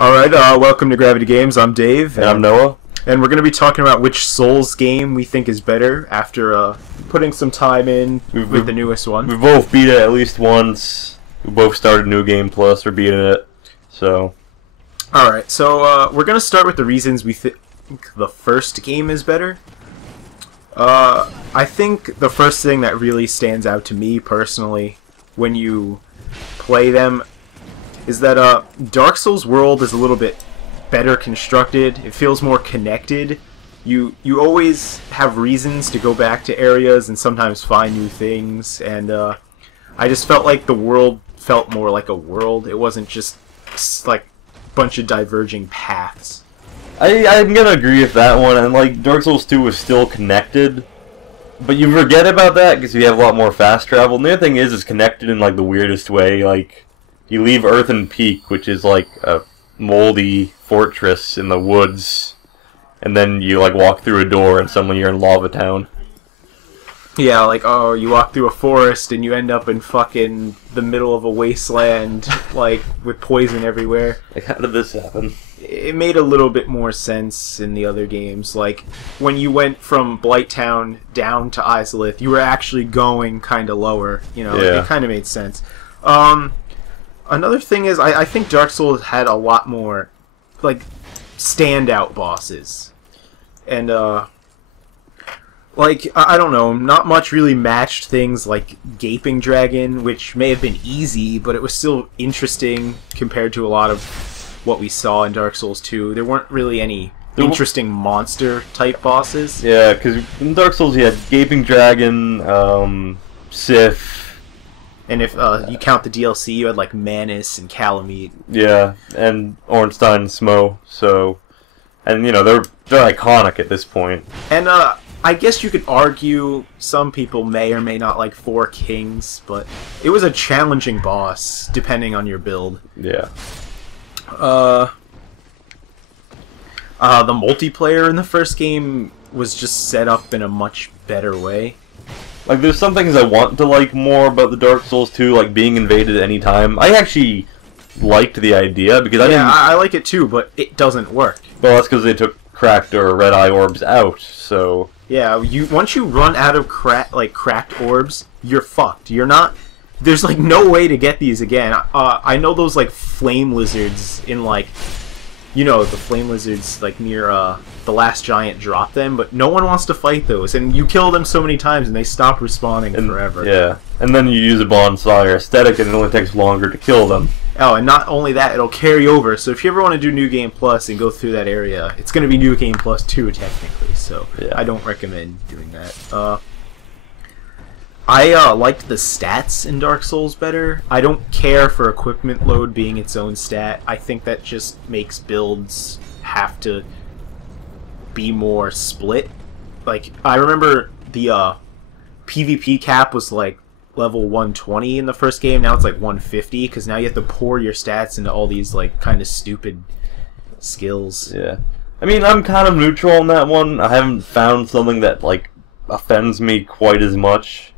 Alright, welcome to Gravity Games. I'm Dave. And I'm Noah. And we're going to be talking about which Souls game we think is better after putting some time in with the newest one. We've both beat it at least once. We both started New Game Plus or beating it. So. Alright, so we're going to start with the reasons we think the first game is better. I think the first thing that really stands out to me personally when you play them is that Dark Souls world is a little bit better constructed. It feels more connected. You always have reasons to go back to areas and sometimes find new things, and I just felt like the world felt more like a world. It wasn't just like a bunch of diverging paths. I'm gonna agree with that one, and like Dark Souls 2 was still connected, but you forget about that because you have a lot more fast travel. And the other thing is it's connected in like the weirdest way. Like you leave Earthen Peak, which is like a moldy fortress in the woods, and then you like walk through a door and suddenly you're in Lava Town. Yeah, like, oh, you walk through a forest and you end up in fucking the middle of a wasteland, like, with poison everywhere. Like, how did this happen? It made a little bit more sense in the other games. Like, when you went from Blighttown down to Izalith, you were actually going kind of lower. You know, yeah. It kind of made sense. Another thing is, I think Dark Souls had a lot more, like, standout bosses. And, like, I don't know, not much really matched things like Gaping Dragon, which may have been easy, but it was still interesting compared to a lot of what we saw in Dark Souls 2. There weren't really any interesting monster-type bosses. Yeah, because in Dark Souls you had Gaping Dragon, Sif. And if you count the DLC, you had, like, Manus and Calamite. Yeah, and Ornstein and Smo, so... And, you know, they're iconic at this point. And, I guess you could argue some people may or may not like Four Kings, but it was a challenging boss, depending on your build. Yeah. The multiplayer in the first game was just set up in a much better way. Like, there's some things I want to like more about the Dark Souls 2, like being invaded at any time. I actually liked the idea, because I like it too, but it doesn't work. Well, that's because they took cracked or red eye orbs out, so... Yeah, once you run out of cracked orbs, you're fucked. You're not... There's, like, no way to get these again. I know those, like, flame lizards in, like... You know, the flame lizards, like, near, the Last Giant drop them, but no one wants to fight those. And you kill them so many times, and they stop respawning forever. Yeah, and then you use a bonfire aesthetic, and it only takes longer to kill them. Oh, and not only that, it'll carry over. So if you ever want to do New Game Plus and go through that area, it's going to be New Game Plus 2, technically. So yeah. I don't recommend doing that. I liked the stats in Dark Souls better. I don't care for equipment load being its own stat. I think that just makes builds have to be more split. Like, I remember the PvP cap was like level 120 in the first game. Now it's like 150, because now you have to pour your stats into all these like kind of stupid skills. Yeah, I mean, I'm kind of neutral on that one. I haven't found something that like offends me quite as much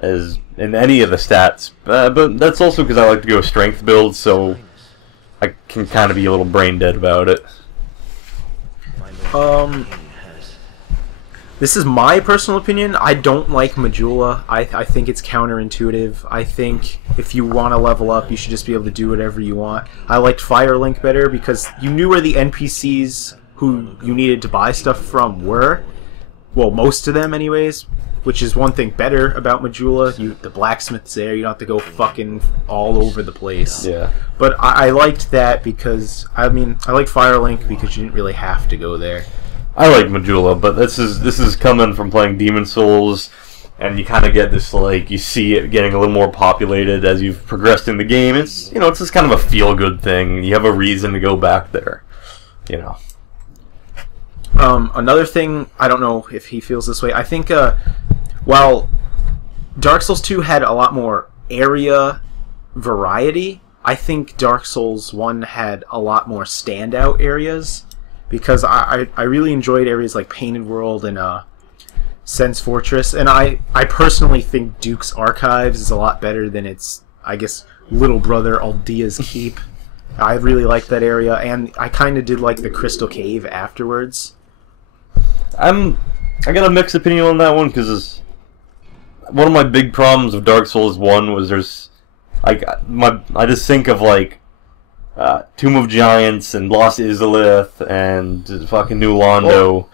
as in any of the stats, but that's also because I like to go strength builds, so I can kind of be a little brain dead about it. This is my personal opinion. I don't like Majula. I think it's counterintuitive. I think if you want to level up, you should just be able to do whatever you want. I liked firelink better because you knew where the NPCs who you needed to buy stuff from were. Well, most of them anyways, which is one thing better about Majula. The blacksmith's there. You don't have to go fucking all over the place. Yeah. But I liked that because, I mean, I like firelink because you didn't really have to go there. I like Majula, but this is coming from playing Demon Souls, and you kind of get this, like, you see it getting a little more populated as you've progressed in the game. It's, you know, it's just kind of a feel-good thing. You have a reason to go back there, you know. Another thing, I don't know if he feels this way, I think, while Dark Souls 2 had a lot more area variety, I think Dark Souls 1 had a lot more standout areas. Because I really enjoyed areas like Painted World and Sense Fortress, and I personally think Duke's Archives is a lot better than its, I guess, little brother Aldea's Keep. I really liked that area, and I kind of did like the Crystal Cave afterwards. I got a mixed opinion on that one because one of my big problems with Dark Souls 1 was there's like I just think of like Tomb of Giants and Lost Izalith and fucking New Londo,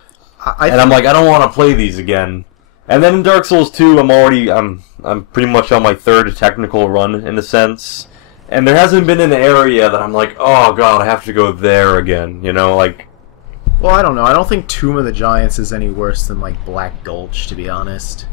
and I'm like, I don't want to play these again. And then in Dark Souls 2, I'm pretty much on my third technical run in a sense, and there hasn't been an area that I'm like, oh god, I have to go there again. You know, like. Well, I don't know. I don't think Tomb of the Giants is any worse than like Black Gulch, to be honest.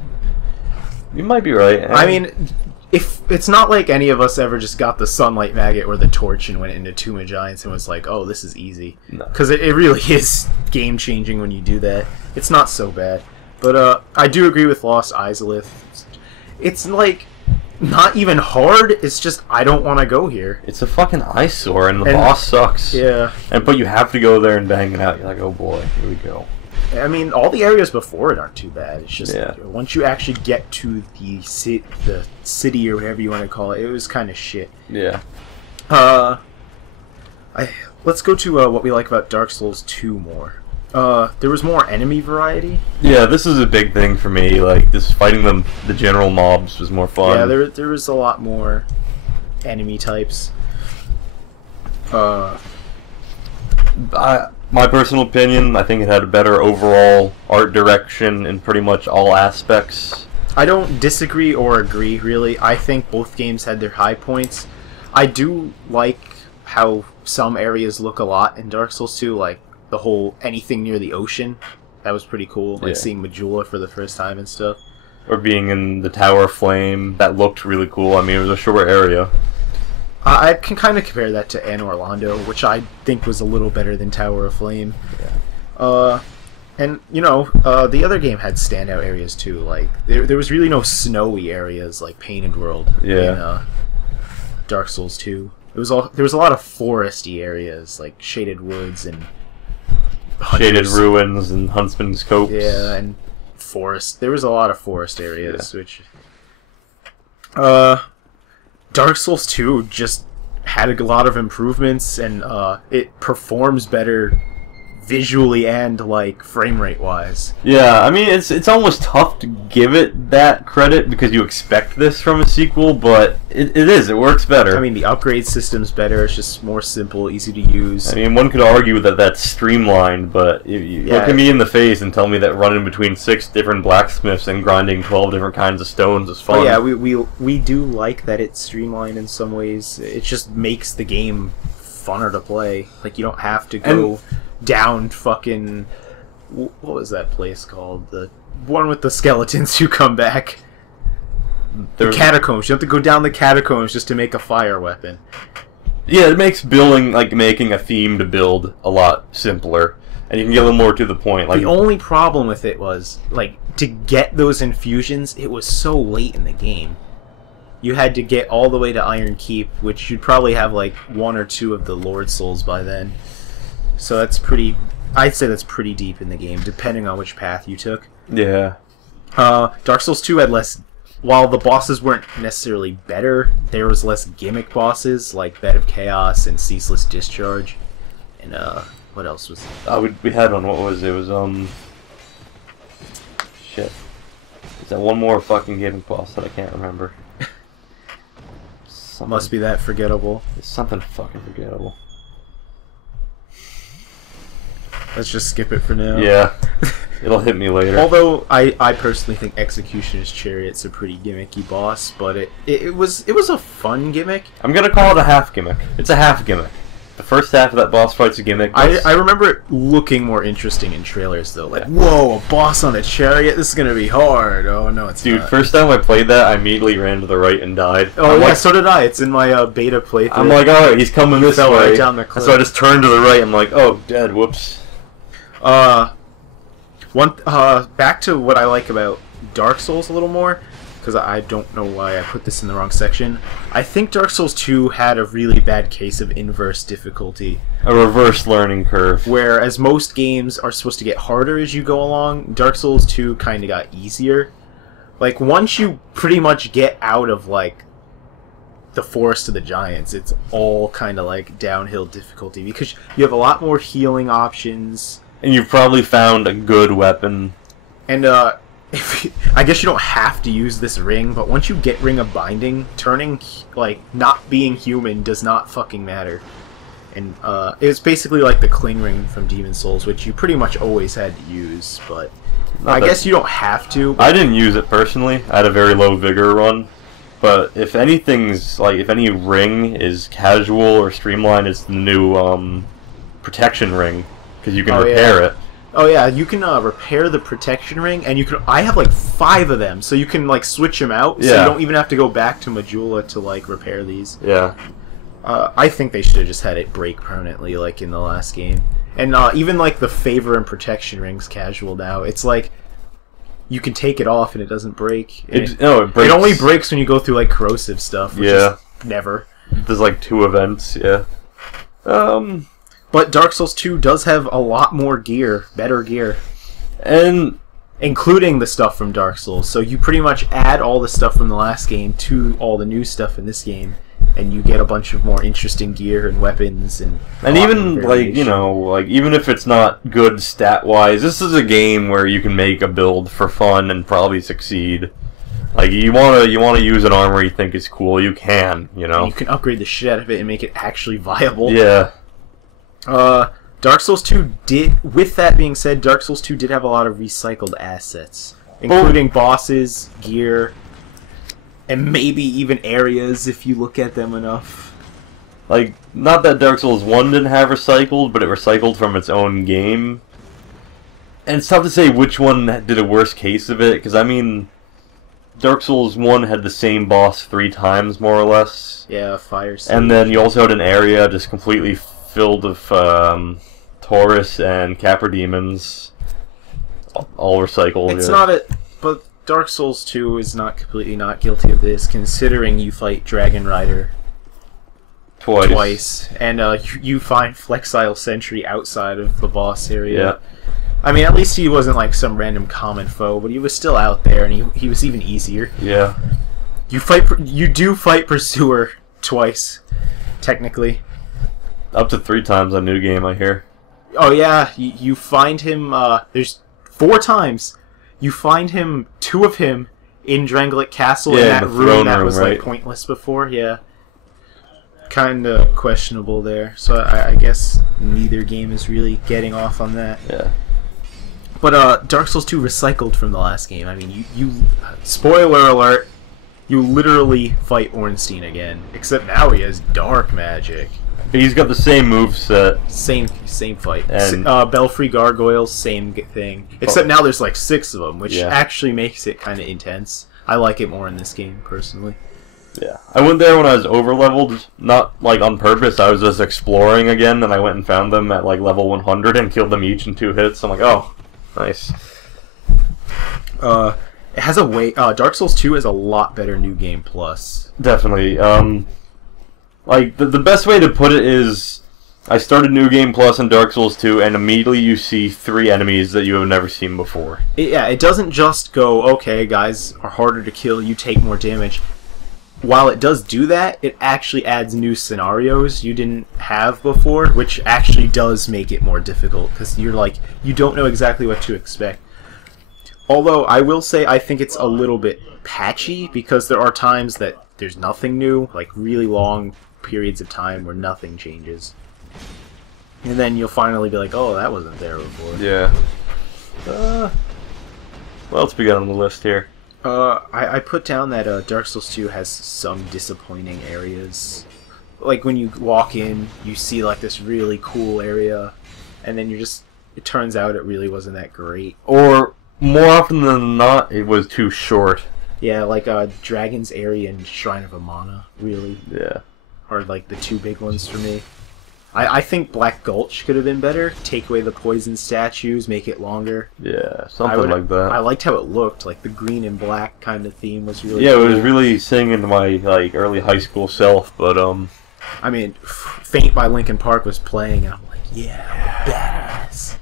You might be right. I mean, if it's not like any of us ever just got the Sunlight Maggot or the Torch and went into Tomb of Giants and was like, oh, this is easy. Because it really is game-changing when you do that. It's not so bad. But I do agree with Lost Izalith. It's like not even hard. It's just I don't want to go here. It's a fucking eyesore, and the boss sucks. Yeah. But you have to go there and bang it out. You're like, oh boy, here we go. I mean, all the areas before it aren't too bad. It's just once you actually get to the city or whatever you want to call it, it was kind of shit. Yeah. Let's go to what we like about Dark Souls 2 more. There was more enemy variety. Yeah, this is a big thing for me. Like, this fighting the general mobs was more fun. Yeah, there was a lot more enemy types. My personal opinion, I think it had a better overall art direction in pretty much all aspects. I don't disagree or agree, really. I think both games had their high points. I do like how some areas look a lot in Dark Souls 2, like the whole anything near the ocean. That was pretty cool, like seeing Majula for the first time and stuff. Or being in the Tower of Flame, that looked really cool. I mean, it was a short area. I can kind of compare that to Anne Orlando, which I think was a little better than Tower of Flame. Yeah. And, you know, the other game had standout areas too. Like, there was really no snowy areas like Painted World in Dark Souls 2. There was a lot of foresty areas, like Shaded Woods and Shaded Ruins and Huntsman's Copse. Yeah, and forest. There was a lot of forest areas, which... Dark Souls 2 just had a lot of improvements, and it performs better visually and like frame rate wise. Yeah, I mean it's almost tough to give it that credit because you expect this from a sequel, but it works better. I mean, the upgrade system's better. It's just more simple, easy to use. I mean, one could argue that that's streamlined, but you look at me in the face and tell me that running between 6 different blacksmiths and grinding 12 different kinds of stones is fun. Oh, yeah, we do like that it's streamlined in some ways. It just makes the game funner to play. Like, you don't have to go down fucking... What was that place called? The one with the skeletons who come back. The catacombs. You have to go down the catacombs just to make a fire weapon. Yeah, it makes building, like, making a theme to build a lot simpler. And you can get a little more to the point. Like, the only problem with it was, like, to get those infusions, it was so late in the game. You had to get all the way to Iron Keep, which you'd probably have, like, 1 or 2 of the Lord Souls by then. So that's pretty... I'd say that's pretty deep in the game, depending on which path you took. Yeah. Dark Souls 2 had less... While the bosses weren't necessarily better, there was less gimmick bosses, like Bed of Chaos and Ceaseless Discharge. And, what else was there? We had one. What was it? It was, shit. Is that one more fucking gimmick boss that I can't remember? Must be that forgettable. It's something fucking forgettable. Let's just skip it for now. Yeah. It'll hit me later. Although I personally think Executioner's Chariot's a pretty gimmicky boss, but it was a fun gimmick. I'm gonna call it a half gimmick. It's a half gimmick. The first half of that boss fight's a gimmick. I remember it looking more interesting in trailers though. Like, whoa, a boss on a chariot? This is gonna be hard. Oh no, it's not. Dude, first time I played that, I immediately ran to the right and died. Oh yeah, so did I. It's in my beta playthrough. I'm like, alright, he's coming this way. Right down the cliff. So I just turned to the right. I'm like, oh, dead. Whoops. Back to what I like about Dark Souls a little more, because I don't know why I put this in the wrong section. I think Dark Souls 2 had a really bad case of inverse difficulty. A reverse learning curve. Whereas most games are supposed to get harder as you go along, Dark Souls 2 kind of got easier. Like, once you pretty much get out of, like, the Forest of the Giants, it's all kind of like downhill difficulty because you have a lot more healing options. And you've probably found a good weapon. And I guess you don't have to use this ring, but once you get Ring of Binding, turning, like, not being human does not fucking matter. And it's basically like the Cling Ring from Demon Souls, which you pretty much always had to use, but I guess you don't have to. I didn't use it personally. I had a very low vigor run. But if anything's, like, if any ring is casual or streamlined, it's the new protection ring, because you can repair it. Oh yeah, you can repair the protection ring, and you can. I have like 5 of them, so you can like switch them out. So you don't even have to go back to Majula to like repair these. Yeah. I think they should have just had it break permanently, like in the last game. And even like the favor and protection rings casual now, it's like you can take it off and it doesn't break. It breaks. It only breaks when you go through like corrosive stuff. Which is never. There's like 2 events. Yeah. But Dark Souls 2 does have a lot more gear, better gear. And including the stuff from Dark Souls. So you pretty much add all the stuff from the last game to all the new stuff in this game, and you get a bunch of more interesting gear and weapons and even like, you know, like even if it's not good stat-wise, this is a game where you can make a build for fun and probably succeed. Like you want to use an armor you think is cool, you can, you know. And you can upgrade the shit out of it and make it actually viable. Yeah. Dark Souls 2 did, with that being said, Dark Souls 2 did have a lot of recycled assets, including bosses, gear, and maybe even areas if you look at them enough. Like, not that Dark Souls 1 didn't have recycled, but it recycled from its own game. And it's tough to say which one did a worse case of it, because I mean, Dark Souls 1 had the same boss 3 times, more or less. Yeah, fire sage. And then you also had an area just completely filled with Taurus and Capra demons, all recycled. It's not a... But Dark Souls 2 is not completely not guilty of this, considering you fight Dragon Rider twice. And you find Flexile Sentry outside of the boss area. Yeah. I mean, at least he wasn't like some random common foe, but he was still out there, and he was even easier. Yeah. You do fight Pursuer twice, technically. Up to 3 times on New Game, I hear. Oh yeah, you find him, there's 4 times. You find him, 2 of him, in Drangleic Castle in that room that was like pointless before, yeah. Kinda questionable there, so I guess neither game is really getting off on that. Yeah. But Dark Souls 2 recycled from the last game. I mean, you spoiler alert, you literally fight Ornstein again, except now he has dark magic. But he's got the same moveset. Same fight. And Belfry Gargoyles, same thing. Except now there's like 6 of them, which actually makes it kind of intense. I like it more in this game, personally. Yeah. I went there when I was over-leveled, not like on purpose. I was just exploring again, and I went and found them at like level 100 and killed them each in 2 hits. I'm like, oh, nice. It has a way... Dark Souls 2 is a lot better New Game Plus. Definitely. Like, the best way to put it is, I started New Game Plus in Dark Souls 2, and immediately you see 3 enemies that you have never seen before. It doesn't just go, okay, guys are harder to kill, you take more damage. While it does do that, it actually adds new scenarios you didn't have before, which actually does make it more difficult, because you're like, you don't know exactly what to expect. Although, I will say, I think it's a little bit patchy, because there are times that there's nothing new, like really long periods of time where nothing changes. And then you'll finally be like, oh, that wasn't there before. Yeah. What else we got on the list here? I put down that Dark Souls 2 has some disappointing areas. Like when you walk in, you see like this really cool area, and then it turns out it really wasn't that great. Or, more often than not, it was too short. Yeah, like Dragon's Area and Shrine of Amana, really. Yeah. Are like the 2 big ones for me. I think Black Gulch could have been better. Take away the poison statues, make it longer. Yeah, something like that. I liked how it looked. Like the green and black kind of theme was really cool. It was really singing to my like early high school self, but I mean, Faint by Linkin Park was playing and I'm like, yeah, badass.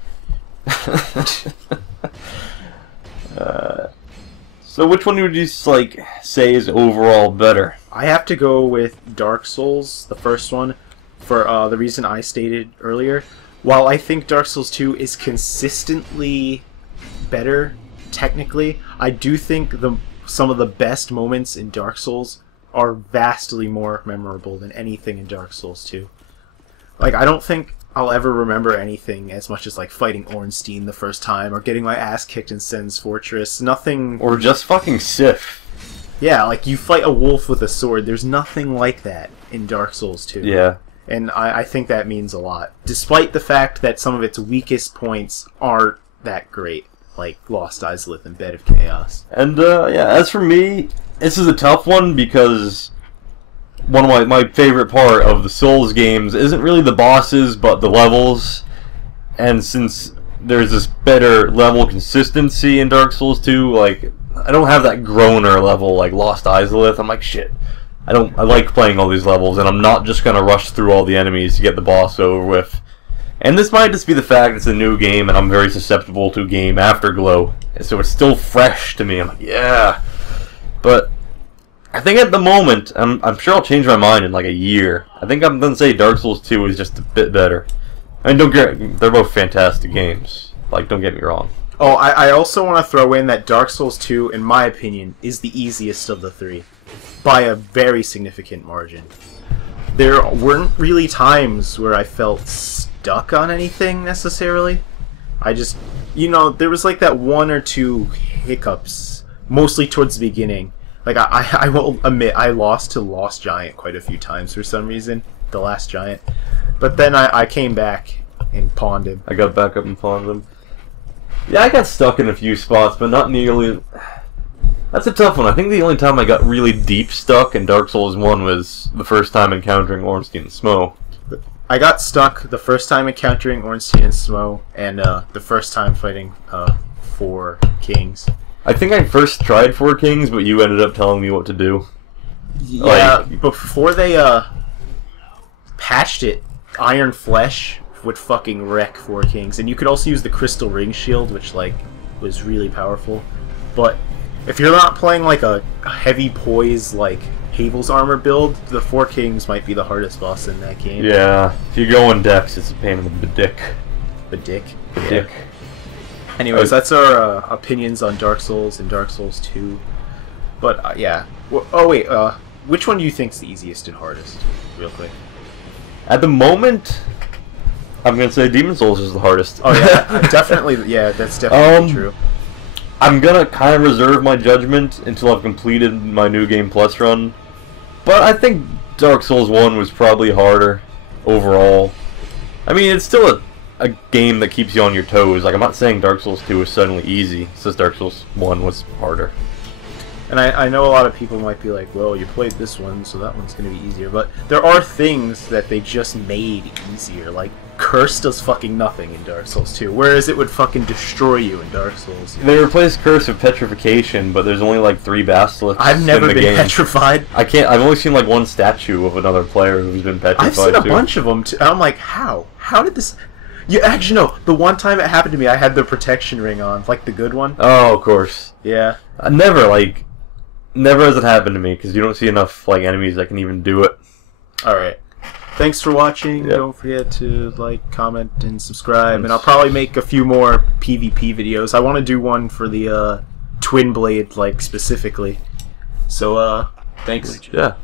So which one would you like say is overall better? I have to go with Dark Souls, the first one, for the reason I stated earlier. While I think Dark Souls 2 is consistently better, technically, I do think some of the best moments in Dark Souls are vastly more memorable than anything in Dark Souls 2. Like, I don't think I'll ever remember anything as much as, like, fighting Ornstein the first time, or getting my ass kicked in Sen's Fortress. Nothing... Or just fucking Sif. Yeah, like, you fight a wolf with a sword. There's nothing like that in Dark Souls 2. Yeah. And I think that means a lot. Despite the fact that some of its weakest points aren't that great. Like Lost Izalith and Bed of Chaos. And, yeah, as for me, this is a tough one because one of my favorite part of the Souls games isn't really the bosses, but the levels. And since there's this better level consistency in Dark Souls 2, like, I don't have that groaner level like Lost Izalith. I'm like, shit. I like playing all these levels, and I'm not just gonna rush through all the enemies to get the boss over with. And this might just be the fact it's a new game, and I'm very susceptible to game afterglow, and so it's still fresh to me. I'm like, yeah. But I think at the moment, I'm sure I'll change my mind in like a year. I think I'm gonna say Dark Souls 2 is just a bit better. I mean, they're both fantastic games. Like, don't get me wrong. Oh, I also want to throw in that Dark Souls 2, in my opinion, is the easiest of the three. By a very significant margin. There weren't really times where I felt stuck on anything, necessarily. I just, you know, there was like that one or two hiccups, mostly towards the beginning. Like, I will admit, I lost to Lost Giant quite a few times for some reason, the last giant. But then I came back and pawned him. I got back up and pawned him. Yeah, I got stuck in a few spots, but not nearly... That's a tough one. I think the only time I got really deep stuck in Dark Souls 1 was the first time encountering Ornstein and Smough. I got stuck the first time encountering Ornstein and Smough, and the first time fighting 4 kings. I think I first tried 4 kings, but you ended up telling me what to do. Yeah, before they patched it, Iron Flesh would fucking wreck 4 kings, and you could also use the Crystal Ring Shield, which like was really powerful. But if you're not playing like a heavy poise like Havel's armor build, the 4 kings might be the hardest boss in that game. Yeah, if you go on Dex, it's a pain in the dick. The dick? The dick. Anyways, that's our opinions on Dark Souls and Dark Souls 2. But, yeah. Oh, wait, which one do you think's the easiest and hardest? Real quick. At the moment, I'm gonna say Demon Souls is the hardest. Oh, yeah. Definitely, yeah, that's definitely true. I'm gonna kind of reserve my judgment until I've completed my New Game Plus run. But I think Dark Souls 1 was probably harder overall. I mean, it's still a game that keeps you on your toes. Like, I'm not saying Dark Souls 2 is suddenly easy. It's just Dark Souls 1 was harder. And I know a lot of people might be like, well, you played this one, so that one's going to be easier. But there are things that they just made easier. Like, Curse does fucking nothing in Dark Souls 2, whereas it would fucking destroy you in Dark Souls. They replaced Curse with Petrification, but there's only like 3 basilisks. I've never in the been game. petrified. I've only seen like one statue of another player who's been petrified. I've seen a bunch of them, too. And I'm like, how? How did this... You actually, no, the one time it happened to me, I had the protection ring on, like the good one. Oh, of course. Yeah. Never has it happened to me, because you don't see enough like enemies that can even do it. Alright. Thanks for watching. Yep. Don't forget to like, comment, and subscribe. And I'll probably make a few more PvP videos. I want to do one for the Twin Blade, like, specifically. So, thanks. Yeah.